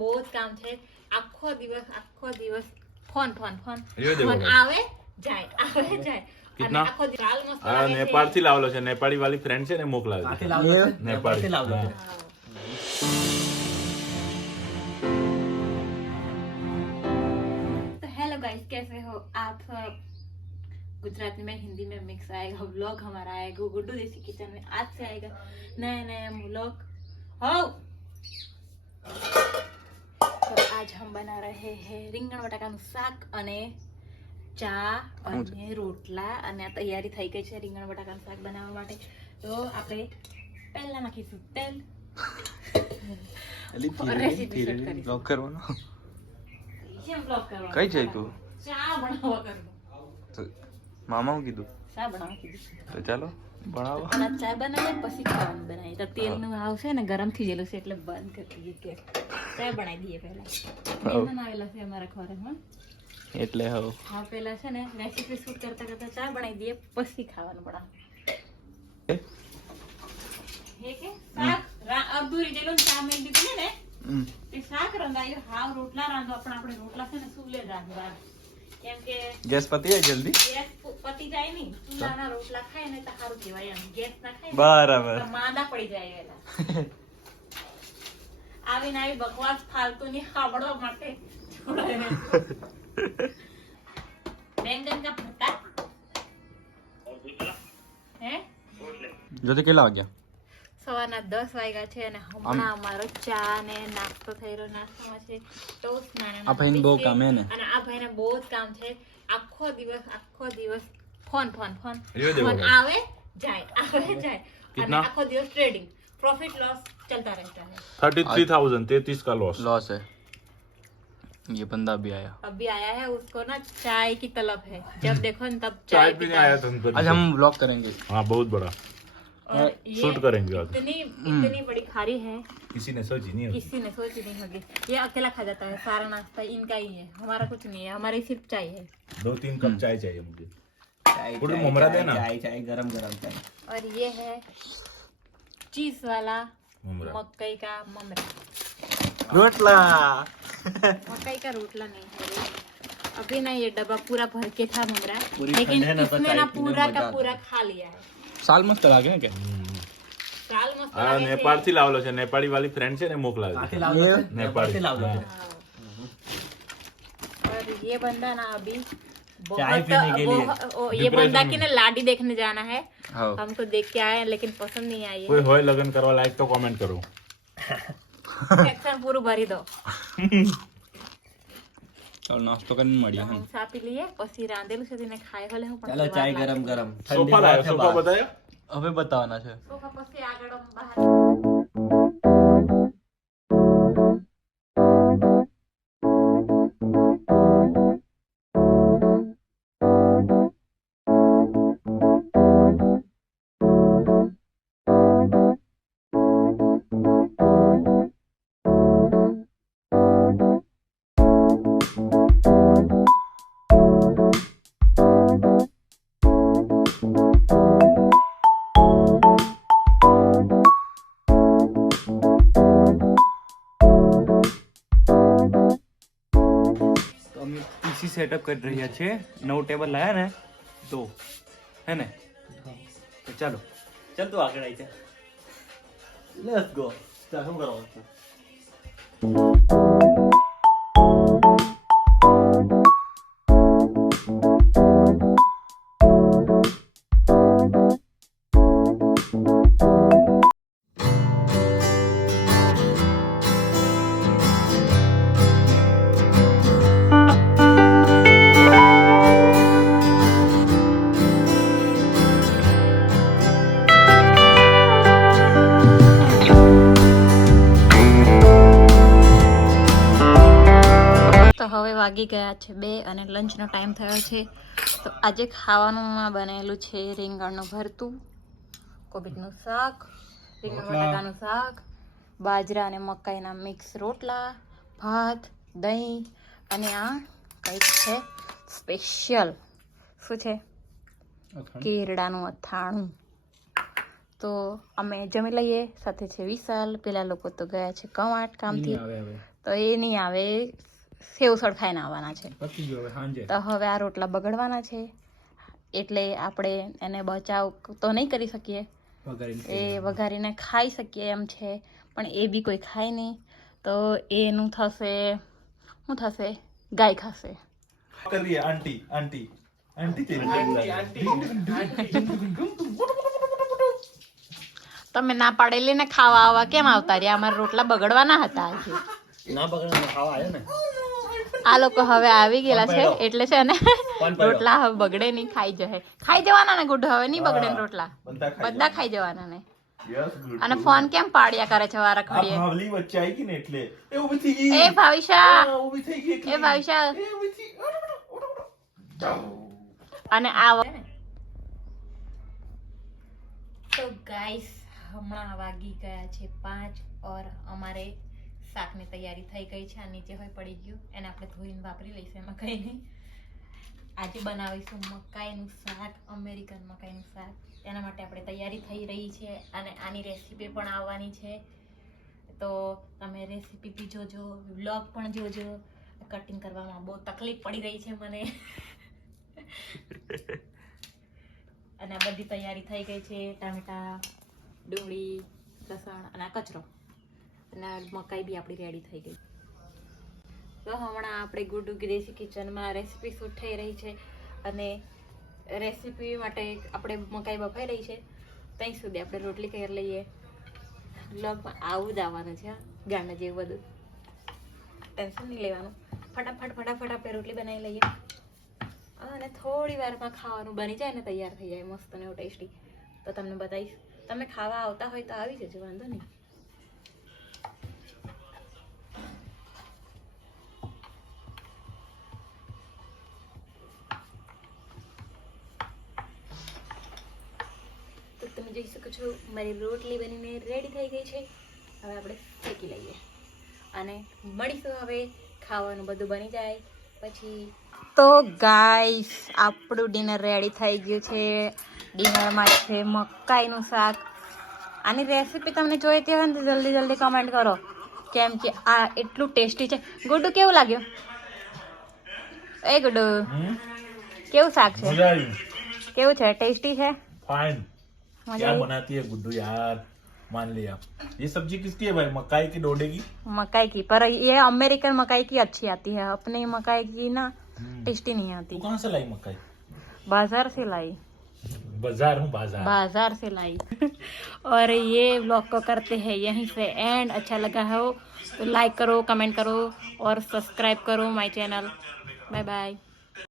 બહુ જ કામ છે. આખો દિવસ ફોન આવે જાય અને આખો દિવસ હાલ મસ્ત લાગે છે. નેપાળ થી લાવેલો છે. નેપાળી વાળી ફ્રેન્ડ છે ને મોકલાવે છે. નેપાળી લાવેલો છે. तो हेलो गाइस, कैसे हो आप सब? गुजराती में हिंदी में मिक्स आएगा व्लॉग हमारा आएगा गुड्डू देसी किचन में. आज से आएगा नया व्लॉग. हो तो आज हम बना रहे हैं રીંગણ બટાકાનું શાક અને ચા અને રોટલા અને આ તૈયારી થઈ ગઈ છે રીંગણ બટાકાનું શાક બનાવવા માટે. તો આપણે પહેલા નાખીશું તેલ. રેસીપી શૂટ કરીશું. બ્લોગ કરવાનો કેમ બ્લોગ કરવાનો? કઈ જાય તું? ચા બનાવવા કરવું. મામા હું કીધું ચા બનાવવા કીધું. તો ચાલો બનાવો. અને ચા બનાવે પછી ખાવાનું બનાવી. તો તેલનું આવશે ને ગરમ થઈ ગયેલું છે એટલે બંધ કરી દઈએ કે ચા બનાવી દઈએ પહેલા. મહેમાન આવેલા છે અમારા ખોરાકમાં એટલે હવે હા પહેલા છે ને રેસીપી શૂટ કરતા કરતા ચા બનાવી દઈએ પછી ખાવાનું બનાવ. હે કે શાક અધૂરી જેલું ચા મેં દીધી ને તે શાક રંધાયું. હાવ રોટલા રાંધો પણ આપણે રોટલા છે ને સુલે રાંધવા કેમ કે ગેસ પતી જાય જલ્દી. ગેસ પતી જાય નહીં. ચૂલાના રોટલા ખાય ને તો સારું કહેવાય. એમ ગેસ ના ખાય બરાબર તો માંદા પડી જાય એલા. આવીને આવી બકવાસ ફાલતુ ની ખાવડવા માટે બેંગન કા ભરતા હે જોતે કેટલા વાગ્યા? સવારના 10 વાગ્યા છે અને હમણાં અમારો ચા ને નાસ્તો થઈ રહ્યો. નાસ્તામાં છે ટોસ્ટ આ ભાઈને બહુ કામ હે ને. અને આ ભાઈને બહુ જ કામ છે. આખો દિવસ ફોન આવે જાય અને આખો દિવસ ટ્રેડિંગ प्रॉफिट लॉस चलता रहता है. 33,033 का लॉस है. ये बंदा भी आया. अभी आया है. उसको ना चाय की तलब है. जब देखो न तब चाय पीने आया था. आज हम व्लॉग करेंगे. हाँ बहुत बड़ा और शूट करेंगे आज. इतनी बड़ी खारी है. किसी ने सोची नहीं होगी. किसी ने सोची नहीं होगी. ये अकेला खा जाता है. सारा नाश्ता इनका ही है. हमारा कुछ नहीं है. हमारी सिर्फ चाय है. 2-3 कप चाय चाहिए मुझे. गुड ममरा देना. चाय गरम चाय. और ये है चीज वाला ममरा. मकई का ममरा. रोटला. मकई का रोटला नहीं है. अभी ना ये डब्बा पूरा भर के था ममरा, पूरी लेकिन ठंड है ना, तो इसमें चाय ना पीने पूरा में का मजा पूरा खा लिया है. साल मस्त चला गया क्या? साल मस्त આ નેપાળ થી લાવેલો છે. નેપાળી વાળી ફ્રેન્ડ છે ને મોકલાવે છે. નેપાળી. हाँ. और ये बंदा ना अभी चाय पीने के लिए ये बंदा की ना लाडी देखने जाना है. हाँ. हमको देख के आए लेकिन पसंद नहीं आई है. કોઈ હોય લગન કરવા લાયક તો કોમેન્ટ કરો. सेक्शन पूरा भरी दो. ચાલો નાસ્તો કરીને મળીએ. हम चा पी लिए પછી રાંધેલું છે તેને ખાઈ હોલે હું પણ ચાલો ચાય ગરમ ગરમ સોફા લાવ્યો. સોફા બતાયો. હવે બતાવવાના છે. સોફા પછી આગળ બહાર પીસી સેટઅપ કરી રહ્યા છે. નવું ટેબલ લાયા ને તો હે ને તો ચાલો ચાલ તું આગળ આવી જા. Let's go. ચાલ શું કરવાનું છે? વાગી ગયા છે 2 અને લંચનો ટાઈમ થયો છે. તો આજે ખાવાનુંમાં બનેલું છે રીંગણનું ભરતું, કોબીજનું શાક, રીંગણ બટાકાનું શાક, બાજરા અને મકાઈના મિક્સ રોટલા, ભાત, દહીં અને આ કંઈક છે સ્પેશિયલ. શું છે? કેરડાનું અથાણું. તો અમે જમી લઈએ. સાથે છે વિશાલ. પેલા લોકો તો ગયા છે કવાંટ કામથી, તો એ નહીં આવે, સેવસળ ખાઈને આવવાના છે. પતી ગયો હવે સાંજે. તો હવે આ રોટલા બગડવાના છે એટલે આપણે એને બચાવ તો નહીં કરી શકીએ, એ વઘારીને ખાઈ શકીએ એમ છે, પણ એ બી કોઈ ખાય નહીં. તો એનું થશે, શું થશે? ગાય ખાશે. કરીએ આંટી આંટી આંટી તમે ના પાડેલી ને ખાવા આવવા કેમ આવતા રહ્યા? અમારા રોટલા બગડવાના હતા આજે. ના બગડે ખાવા આવ્યો ને. આ લોકો હવે આવી ગયેલા છે એટલે છે ને રોટલા હવે બગડે નહીં, ખાઈ જશે. ખાઈ જવાના ને ગુડ, હવે નહીં બગડે ને રોટલા, બધા ખાઈ જવાના ને. અને ફોન કેમ પાડ્યા કરે છે વારા ઘડીએ? ભાવલી વચ્ચે આવી ગઈ ને એટલે એ ઊભી થઈ ગઈ. એ ભાવિશા, ઊભી થઈ ગઈ. એ ભાવિશા. અને આ તો ગાઈસ હમણાં વાગી ગયા છે 5 ઓર અમારે શાકની તૈયારી થઈ ગઈ છે. આ નીચે હોય પડી ગયું, એને આપણે ધોઈને વાપરી લઈશું, એમાં કંઈ નહીં. આજે બનાવીશું મકાઈનું શાક, અમેરિકન મકાઈનું શાક. એના માટે આપણે તૈયારી થઈ રહી છે અને આની રેસીપી પણ આવવાની છે. તો તમે રેસીપી બી જોજો, વ્લોગ પણ જોજો. કટિંગ કરવામાં બહુ તકલીફ પડી રહી છે મને. અને આ બધી તૈયારી થઈ ગઈ છે. ટામેટા, ડુંગળી, લસણ અને આ કચરો અને મકાઈ બી આપણી રેડી થઈ ગઈ. તો હમણાં આપણે ગુડુ દેશી કિચનમાં રેસીપી શૂટ થઈ રહી છે અને રેસીપી માટે આપણે મકાઈ બફાઈ રહી છે. ત્યાં સુધી આપણે રોટલી કરી લઈએ. બ્લોગમાં આવું જ આવવાનું છે, ગાંડા જેવું બધું, ટેન્શન નહીં લેવાનું. ફટાફટ આપણે રોટલી બનાવી લઈએ અને થોડી વારમાં ખાવાનું બની જાય ને તૈયાર થઈ જાય મસ્ત ને ટેસ્ટી. તો તમને બતાવીશ. તમે ખાવા આવતા હોય તો આવી જજો, વાંધો નહીં. તો તમે જોઈ શકો છો મારી રોટલી બનીને રેડી થઈ ગઈ છે. હવે આપણે શેકી લઈએ અને મળીશું હવે ખાવાનું બધું બની જાય પછી. તો ગાઈસ આપણું ડિનર રેડી થઈ ગયું છે. ડિનરમાં છે મકાઈનું શાક. આની રેસીપી તમને જોઈતી હોય ને તો જલ્દી કમેન્ટ કરો, કેમ કે આ એટલું ટેસ્ટી છે. ગુડ્ડુ કેવું લાગ્યું? એ ગુડ્ડુ કેવું શાક છે? કેવું છે? ટેસ્ટી છે? फाइन. क्या बनाती है गुड्डू यार, मान लिया. ये सब्जी किसकी है भाई? मकाई की, डोडे की? मकाई की, पर ये अमेरिकन मकाई की अच्छी आती है, अपनी मकाई की ना टेस्टी नहीं आती. तू कहाँ से लाई मकाई? बाजार से लाई. बाजार से लाई. और ये व्लॉग को करते हैं यहीं से एंड. अच्छा लगा हो तो लाइक करो, कमेंट करो और सब्सक्राइब करो माय चैनल. Bye bye.